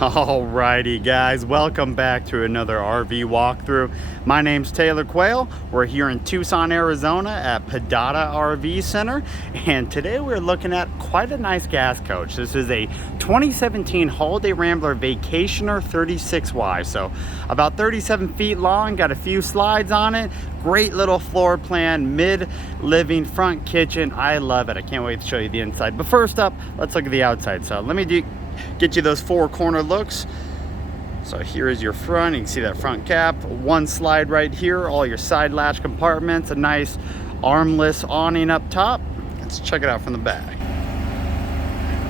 Alrighty guys, welcome back to another RV walkthrough. My name's Taylor Quayle. We're here in Tucson, Arizona at Pedada RV Center, and today we're looking at quite a nice gas coach. This is a 2017 Holiday Rambler Vacationer 36Y, so about 37 feet long, got a few slides on it. Great little floor plan, mid-living front kitchen. I love it. I can't wait to show you the inside. But first up, let's look at the outside. So let me get you those four corner looks. So here is your front. You can see that front cap, one slide right here, all your side latch compartments, a nice armless awning up top. Let's check it out from the back.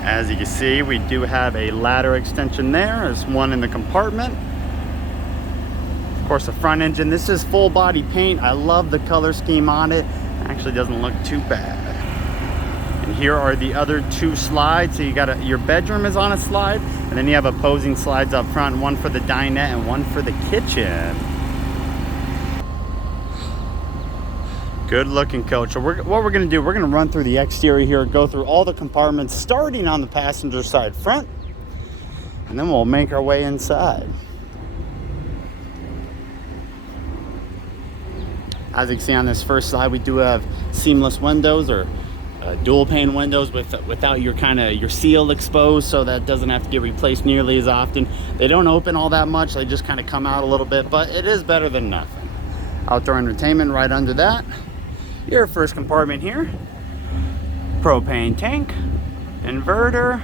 As you can see, we do have a ladder extension there. There's one in the compartment. Of course, the front engine, this is full body paint. I love the color scheme on it. Actually doesn't look too bad. And here are the other two slides. So you got your bedroom is on a slide, and then you have opposing slides up front, one for the dinette and one for the kitchen. Good looking coach. So what we're gonna do, we're gonna run through the exterior here, go through all the compartments, starting on the passenger side front, and then we'll make our way inside. As you can see on this first slide, we do have seamless windows, or dual pane windows without your seal exposed, so that doesn't have to get replaced nearly as often. They don't open all that much, they just kind of come out a little bit, but it is better than nothing. Outdoor entertainment right under that. Your first compartment here, propane tank, inverter,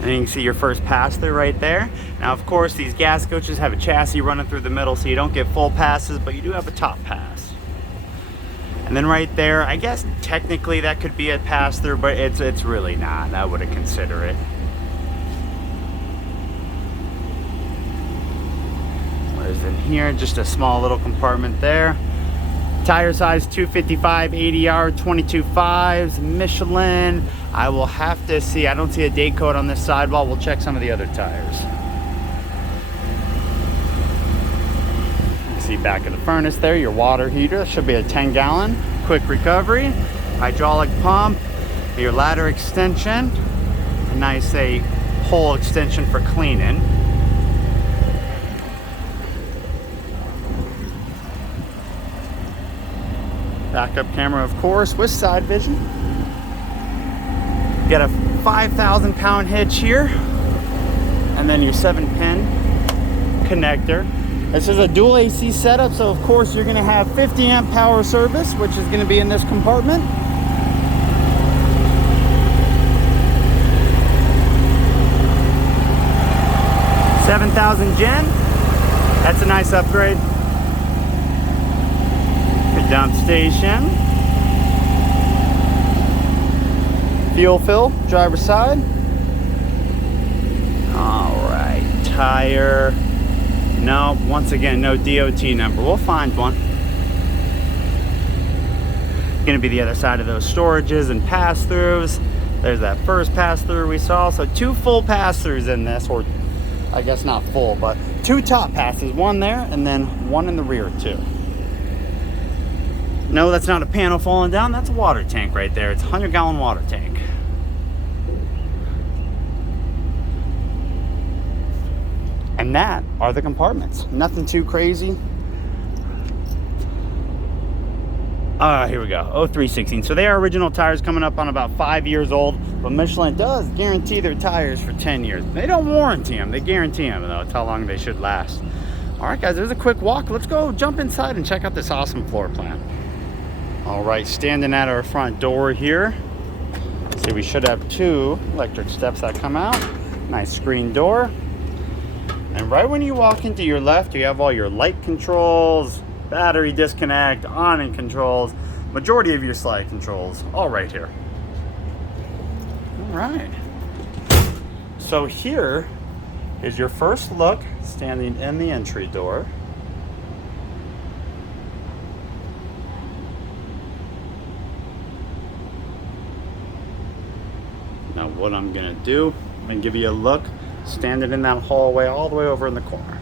and you can see your first pass-through right there. Now, of course, these gas coaches have a chassis running through the middle, so you don't get full passes, but you do have a top pass. And then right there, I guess technically that could be a pass-through, but it's really not. I wouldn't consider it. Whereas in here, just a small little compartment there. Tire size 255, 80R, 22.5s, Michelin. I will have to see, I don't see a date code on this sidewall. We'll check some of the other tires. You see back of the furnace there, your water heater. That should be a 10-gallon. Quick recovery, hydraulic pump, your ladder extension, a nice hole extension for cleaning. Backup camera, of course, with side vision. You got a 5,000-pound hitch here, and then your 7-pin connector. This is a dual AC setup, so of course you're going to have 50-amp power service, which is going to be in this compartment. $7,000 gen. That's a nice upgrade. Dump station, fuel fill, driver's side. All right, tire. No, once again, no DOT number. We'll find one. Gonna be the other side of those storages and pass-throughs. There's that first pass-through we saw. So two full pass-throughs in this, or I guess not full, but two top passes, one there and then one in the rear too. No, that's not a panel falling down. That's a water tank right there. It's a 100-gallon water tank. And that are the compartments. Nothing too crazy. Here we go. 0316. So they are original tires, coming up on about 5 years old. But Michelin does guarantee their tires for 10 years. They don't warranty them. They guarantee them, though. It's how long they should last. All right, guys. There's a quick walk. Let's go jump inside and check out this awesome floor plan. All right, standing at our front door here. See, we should have two electric steps that come out. Nice screen door. And right when you walk into your left, you have all your light controls, battery disconnect, awning controls, majority of your slide controls, all right here. All right. So here is your first look, standing in the entry door. Now what I'm gonna do, I'm gonna give you a look, standing in that hallway all the way over in the corner.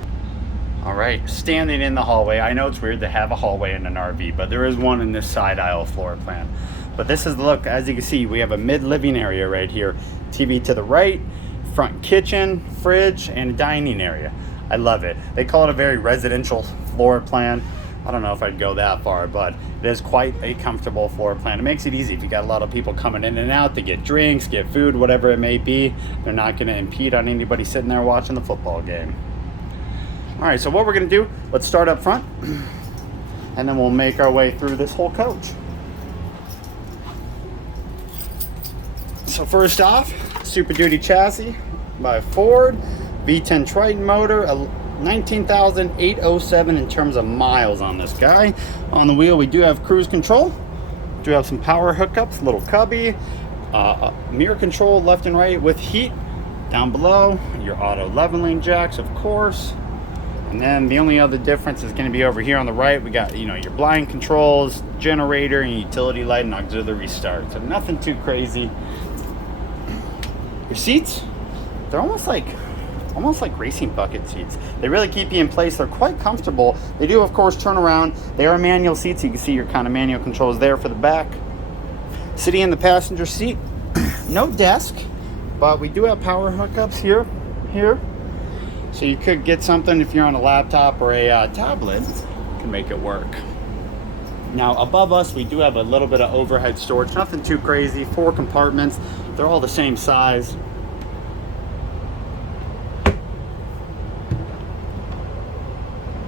All right, standing in the hallway. I know it's weird to have a hallway in an RV, but there is one in this side aisle floor plan. But this is the look. As you can see, we have a mid-living area right here. TV to the right, front kitchen, fridge, and a dining area. I love it. They call it a very residential floor plan. I don't know if I'd go that far, but it is quite a comfortable floor plan. It makes it easy if you got a lot of people coming in and out to get drinks, get food, whatever it may be. They're not going to impede on anybody sitting there watching the football game. All right, so what we're going to do, let's start up front, and then we'll make our way through this whole coach. So first off, Super Duty chassis by Ford, V10 Triton motor, 19,807 in terms of miles on this guy. On the wheel, we do have cruise control. Do have some power hookups, little cubby, mirror control left and right with heat. Down below, your auto leveling jacks, of course. And then the only other difference is going to be over here on the right. We got, you know, your blind controls, generator, and utility light and auxiliary start. So nothing too crazy. Your seats, they're almost like racing bucket seats. They really keep you in place. They're quite comfortable. They do, of course, turn around. They are manual seats. You can see your kind of manual controls there for the back. Sitting in the passenger seat, no desk, but we do have power hookups here. So you could get something if you're on a laptop or a tablet, you can make it work. Now above us, we do have a little bit of overhead storage. Nothing too crazy. 4 compartments. They're all the same size.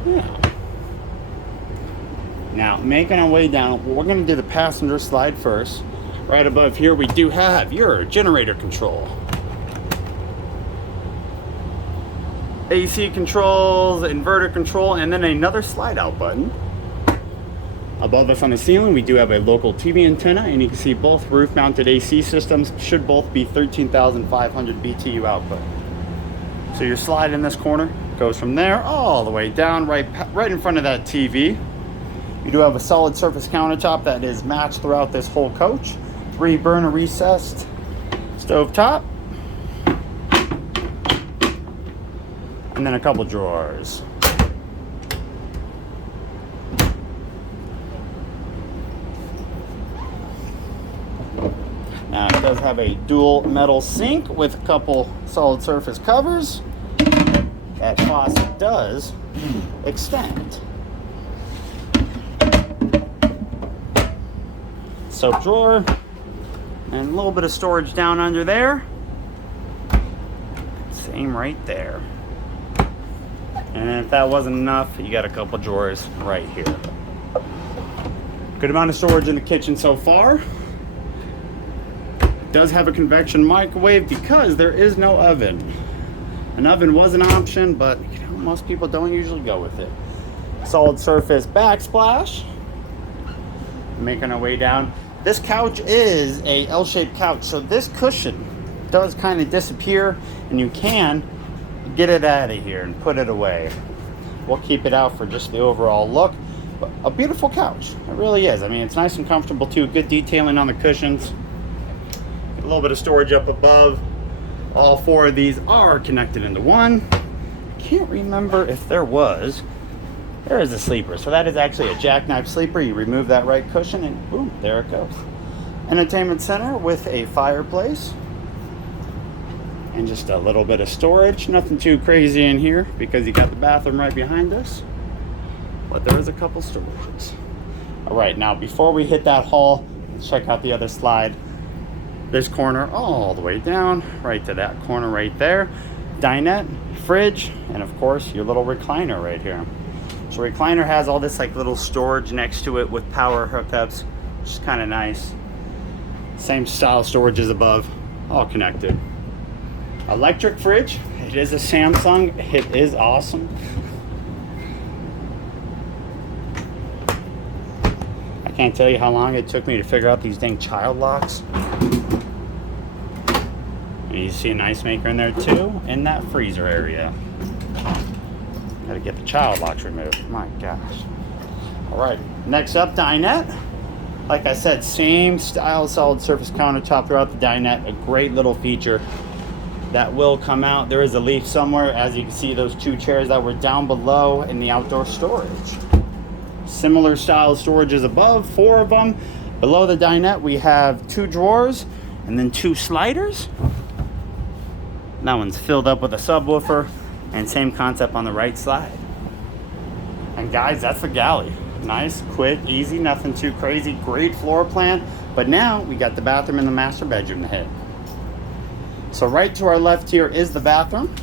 Yeah. Now, making our way down, we're going to do the passenger slide first. Right above here, we do have your generator control. AC controls, inverter control, and then another slide out button. Above us on the ceiling, we do have a local TV antenna, and you can see both roof mounted AC systems should both be 13,500 BTU output. So your slide in this corner goes from there all the way down right in front of that TV. You do have a solid surface countertop that is matched throughout this whole coach. 3 burner recessed stove top. And then a couple drawers. Now it does have a dual metal sink with a couple solid surface covers. That faucet does extend. Soap drawer and a little bit of storage down under there. Same right there. And if that wasn't enough, you got a couple drawers right here. Good amount of storage in the kitchen so far. It does have a convection microwave because there is no oven. An oven was an option, but you know, most people don't usually go with it. Solid surface backsplash. Making our way down. This couch is a L-shaped couch, so this cushion does kind of disappear, and you can get it out of here and put it away. We'll keep it out for just the overall look. But a beautiful couch. It really is. I mean, it's nice and comfortable too. Good detailing on the cushions. A little bit of storage up above. All 4 of these are connected into one. Can't remember if there is a sleeper. So that is actually a jackknife sleeper. You remove that right cushion and boom, there it goes. Entertainment center with a fireplace. And just a little bit of storage. Nothing too crazy in here because you got the bathroom right behind us. But there is a couple storages. All right, now before we hit that hall, let's check out the other slide. This corner all the way down, right to that corner right there. Dinette, fridge, and of course your little recliner right here. So recliner has all this like little storage next to it with power hookups, which is kind of nice. Same style storage as above, all connected. Electric fridge. It is a Samsung. It is awesome. I can't tell you how long it took me to figure out these dang child locks. And you see an ice maker in there too, in that freezer area. Gotta get the child locks removed. My gosh. All right, next up, dinette. Like I said, same style solid surface countertop throughout the dinette. A great little feature that will come out. There is a leaf somewhere. As you can see, those 2 chairs that were down below in the outdoor storage. Similar style storage as above, 4 of them. Below the dinette, we have 2 drawers and then 2 sliders. That one's filled up with a subwoofer, and same concept on the right side. And guys, that's the galley. Nice, quick, easy, nothing too crazy. Great floor plan. But now we got the bathroom and the master bedroom to hit. So right to our left here is the bathroom.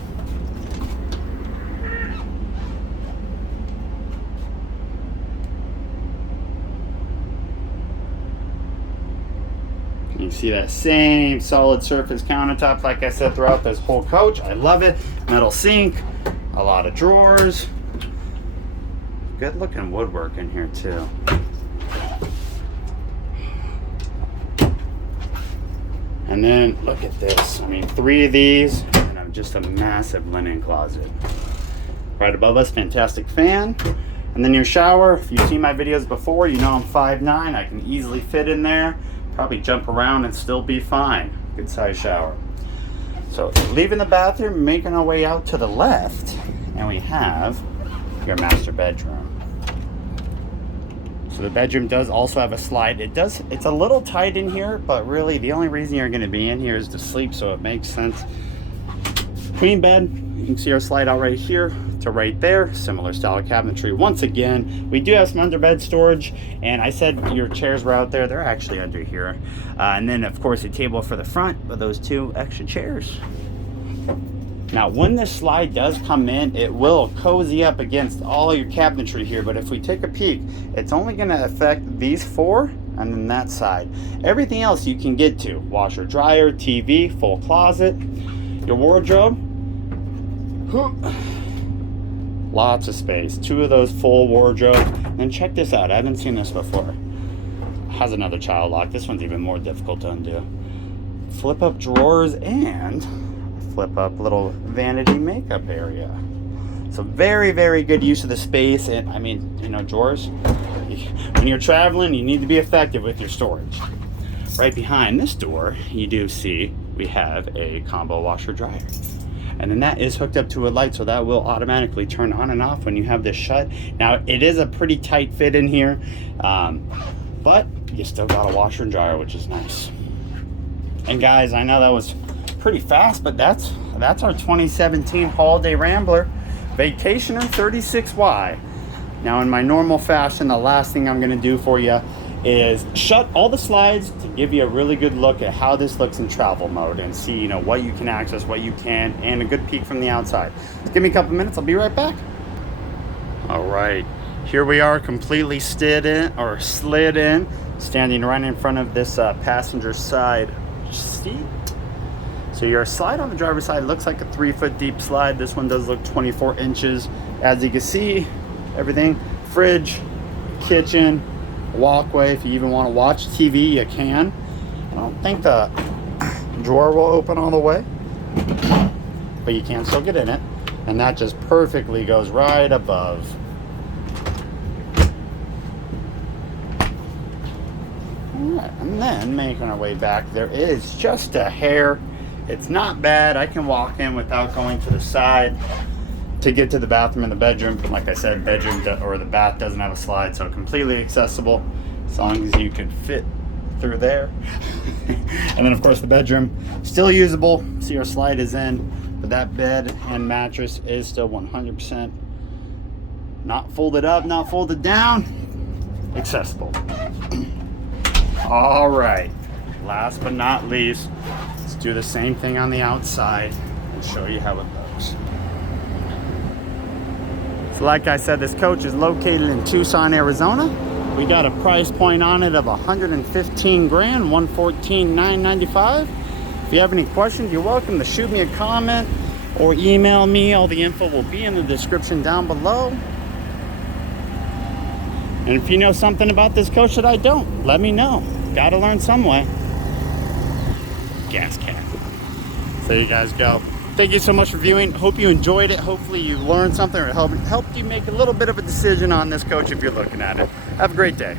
You can see that same solid surface countertop like I said throughout this whole coach. I love it. Metal sink, a lot of drawers. Good looking woodwork in here too. And then look at this. I mean, 3 of these and just a massive linen closet. Right above us, fantastic fan. And then your shower. If you've seen my videos before, you know I'm 5'9". I can easily fit in there. Probably jump around and still be fine. Good size shower. So leaving the bathroom, making our way out to the left, and we have your master bedroom. So the bedroom does also have a slide. It's a little tight in here, but really the only reason you're going to be in here is to sleep, so it makes sense. Queen bed, you can see our slide out right here to right there. Similar style cabinetry. Once again, we do have some underbed storage, and I said your chairs were out there. They're actually under here. And then of course a table for the front with those 2 extra chairs. Now when this slide does come in, it will cozy up against all your cabinetry here, but if we take a peek, it's only going to affect these 4 and then that side. Everything else you can get to. Washer, dryer, TV, full closet, your wardrobe. Lots of space. 2 of those full wardrobes. And check this out. I haven't seen this before. Has another child lock. This one's even more difficult to undo. Flip up drawers and flip up little vanity makeup area. So very, very good use of the space. And I mean, you know, drawers, when you're traveling, you need to be effective with your storage. Right behind this door, you do see we have a combo washer dryer. And then that is hooked up to a light, so that will automatically turn on and off when you have this shut. Now, it is a pretty tight fit in here, but you still got a washer and dryer, which is nice. And guys, I know that was pretty fast, but that's our 2017 Holiday Rambler Vacationer 36Y. Now, in my normal fashion, the last thing I'm going to do for you is shut all the slides to give you a really good look at how this looks in travel mode and see, you know, what you can access, what you can, and a good peek from the outside. Just give me a couple minutes, I'll be right back. All right, here we are, completely slid in, standing right in front of this passenger side seat. So your slide on the driver's side looks like a 3-foot deep slide. This one does look 24 inches. As you can see, everything, fridge, kitchen, walkway. If you even want to watch TV, you can. I don't think the drawer will open all the way, but you can still get in it, and that just perfectly goes right above. Alright, and then making our way back, there is just a hair. It's not bad. I can walk in without going to the side to get to the bathroom and the bedroom. Like I said, bedroom or the bath doesn't have a slide, so completely accessible as long as you can fit through there. And then of course the bedroom still usable. See, our slide is in, but that bed and mattress is still 100% not folded up, not folded down, accessible. All right, last but not least, let's do the same thing on the outside and show you how it looks. Like I said, this coach is located in Tucson, Arizona. We got a price point on it of $115,000, $114,995. If you have any questions, you're welcome to shoot me a comment or email me. All the info will be in the description down below. And if you know something about this coach that I don't, let me know. Gotta learn some way. Gas cap. So there you guys go. Thank you so much for viewing. Hope you enjoyed it. Hopefully you learned something or helped you make a little bit of a decision on this coach if you're looking at it. Have a great day.